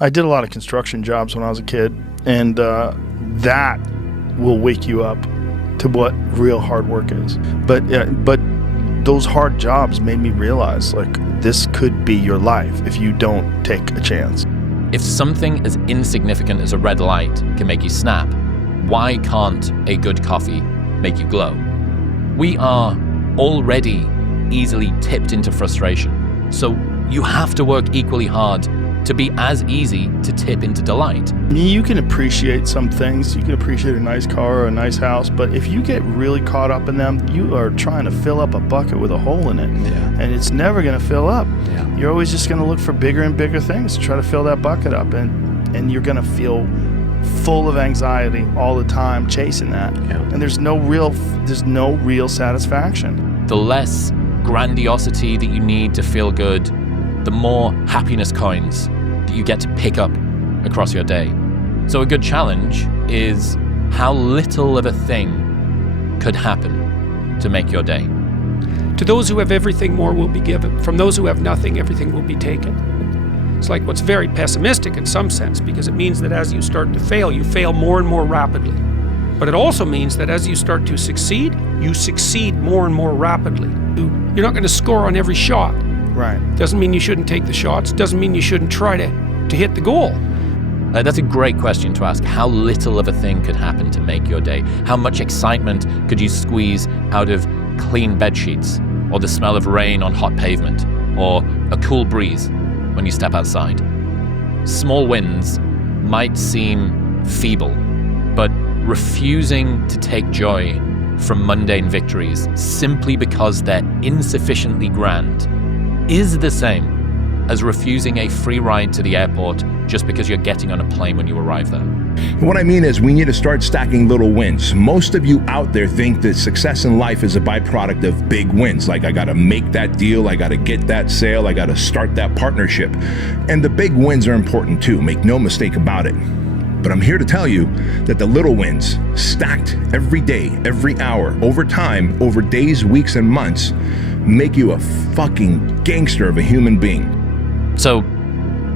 I did a lot of construction jobs when I was a kid, and that will wake you up to what real hard work is. But those hard jobs made me realize, like, this could be your life if you don't take a chance. If something as insignificant as a red light can make you snap, why can't a good coffee make you glow? We are already easily tipped into frustration, so you have to work equally hard to be as easy to tip into delight. You can appreciate some things. You can appreciate a nice car or a nice house, but if you get really caught up in them, you are trying to fill up a bucket with a hole in it, and it's never going to fill up. You're always just going to look for bigger and bigger things to try to fill that bucket up, and you're going to feel full of anxiety all the time chasing that, and there's no real satisfaction. The less grandiosity that you need to feel good, the more happiness coins that you get to pick up across your day. So a good challenge is how little of a thing could happen to make your day. To those who have everything, more will be given. From those who have nothing, everything will be taken. It's like what's very pessimistic in some sense, because it means that as you start to fail, you fail more and more rapidly. But it also means that as you start to succeed, you succeed more and more rapidly. You're not going to score on every shot. Right. Doesn't mean you shouldn't take the shots. Doesn't mean you shouldn't try to hit the goal. That's a great question to ask. How little of a thing could happen to make your day? How much excitement could you squeeze out of clean bed sheets, or the smell of rain on hot pavement, or a cool breeze when you step outside? Small wins might seem feeble, but refusing to take joy from mundane victories simply because they're insufficiently grand is the same as refusing a free ride to the airport just because you're getting on a plane when you arrive there. What I mean is we need to start stacking little wins. Most of you out there think that success in life is a byproduct of big wins. Like, I got to make that deal, I got to get that sale, I got to start that partnership. And the big wins are important too, make no mistake about it. But I'm here to tell you that the little wins, stacked every day, every hour, over time, over days, weeks, and months, make you a fucking gangster of a human being. So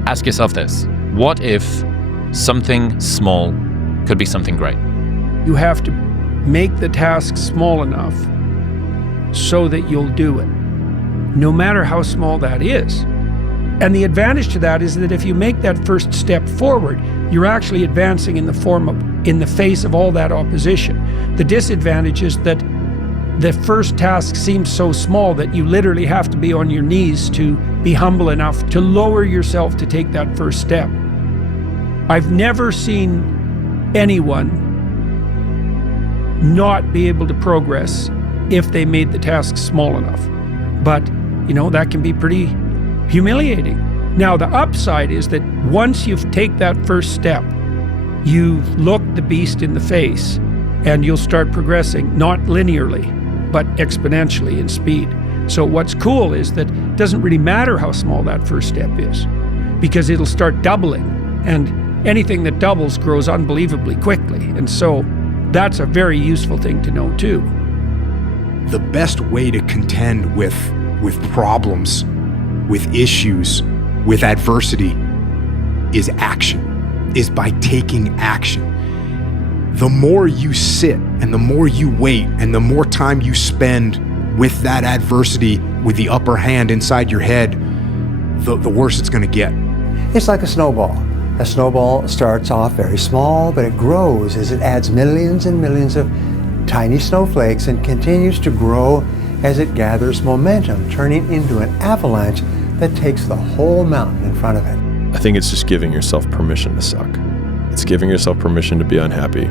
ask yourself this: what if something small could be something great? You have to make the task small enough so that you'll do it, no matter how small that is. And the advantage to that is that if you make that first step forward, you're actually advancing in the face of all that opposition. The disadvantage is that the first task seems so small that you literally have to be on your knees to be humble enough to lower yourself to take that first step. I've never seen anyone not be able to progress if they made the task small enough. But, that can be pretty humiliating. Now, the upside is that once you take that first step, you look the beast in the face and you'll start progressing, not linearly, but exponentially in speed. So what's cool is that it doesn't really matter how small that first step is, because it'll start doubling, and anything that doubles grows unbelievably quickly. And so that's a very useful thing to know too. The best way to contend with problems, with issues, with adversity is action, is by taking action. The more you sit and the more you wait and the more time you spend with that adversity, with the upper hand inside your head, the worse it's going to get. It's like a snowball. A snowball starts off very small, but it grows as it adds millions and millions of tiny snowflakes and continues to grow as it gathers momentum, turning into an avalanche that takes the whole mountain in front of it. I think it's just giving yourself permission to suck. It's giving yourself permission to be unhappy.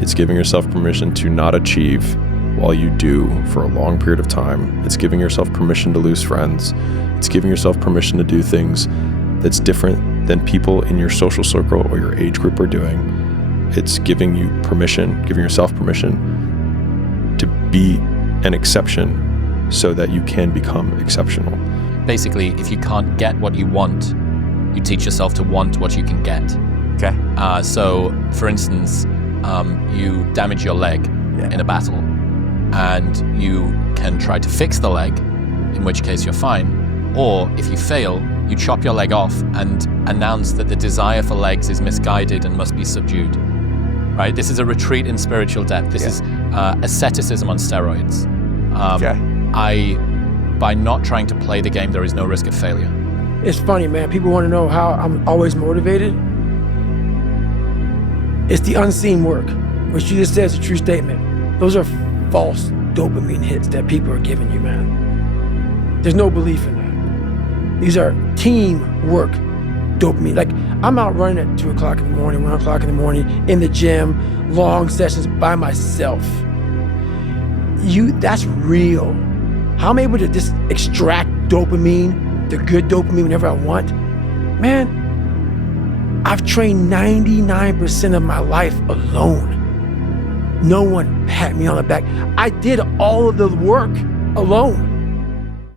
It's giving yourself permission to not achieve while you do for a long period of time. It's giving yourself permission to lose friends. It's giving yourself permission to do things that's different than people in your social circle or your age group are doing. It's giving you permission, giving yourself permission to be an exception so that you can become exceptional. Basically, if you can't get what you want, you teach yourself to want what you can get. Okay. So, for instance, you damage your leg in a battle, and you can try to fix the leg, in which case you're fine. Or if you fail, you chop your leg off and announce that the desire for legs is misguided and must be subdued. Right? This is a retreat in spiritual depth. This is asceticism on steroids. By not trying to play the game, there is no risk of failure. It's funny, man. People want to know how I'm always motivated. It's the unseen work, which you just said is a true statement. Those are false dopamine hits that people are giving you, man. There's no belief in that. These are teamwork dopamine. Like, I'm out running at 2 o'clock in the morning, 1 o'clock in the morning, in the gym, long sessions by myself. That's real. How I'm able to just extract dopamine, the good dopamine whenever I want. Man, I've trained 99% of my life alone. No one pat me on the back. I did all of the work alone.